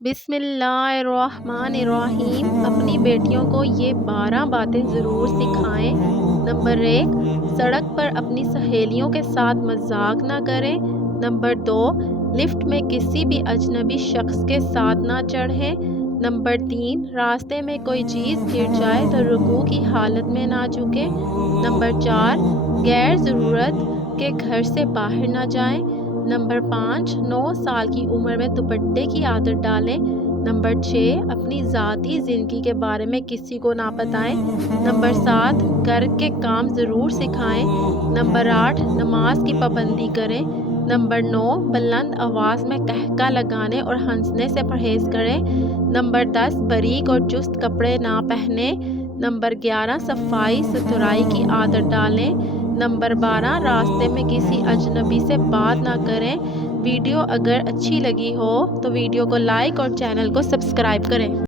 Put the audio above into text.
بسم اللہ الرحمن الرحیم۔ اپنی بیٹیوں کو یہ 12 باتیں ضرور سکھائیں۔ نمبر 1، سڑک پر اپنی سہیلیوں کے ساتھ مذاق نہ کریں۔ نمبر 2، لفٹ میں کسی بھی اجنبی شخص کے ساتھ نہ چڑھیں۔ نمبر 3، راستے میں کوئی چیز گر جائے تو رکوع کی حالت میں نہ جھکیں۔ نمبر 4، غیر ضرورت کے گھر سے باہر نہ جائیں۔ نمبر 5، 9 سال کی عمر میں دوپٹے کی عادت ڈالیں۔ نمبر 6، اپنی ذاتی زندگی کے بارے میں کسی کو نہ بتائیں۔ نمبر 7، گھر کے کام ضرور سکھائیں۔ نمبر 8، نماز کی پابندی کریں۔ نمبر 9، بلند آواز میں قہقہ لگانے اور ہنسنے سے پرہیز کریں۔ نمبر 10، باریک اور چست کپڑے نہ پہنیں۔ نمبر 11، صفائی ستھرائی کی عادت ڈالیں۔ نمبر 12، راستے میں کسی اجنبی سے بات نہ کریں۔ ویڈیو اگر اچھی لگی ہو تو ویڈیو کو لائک اور چینل کو سبسکرائب کریں۔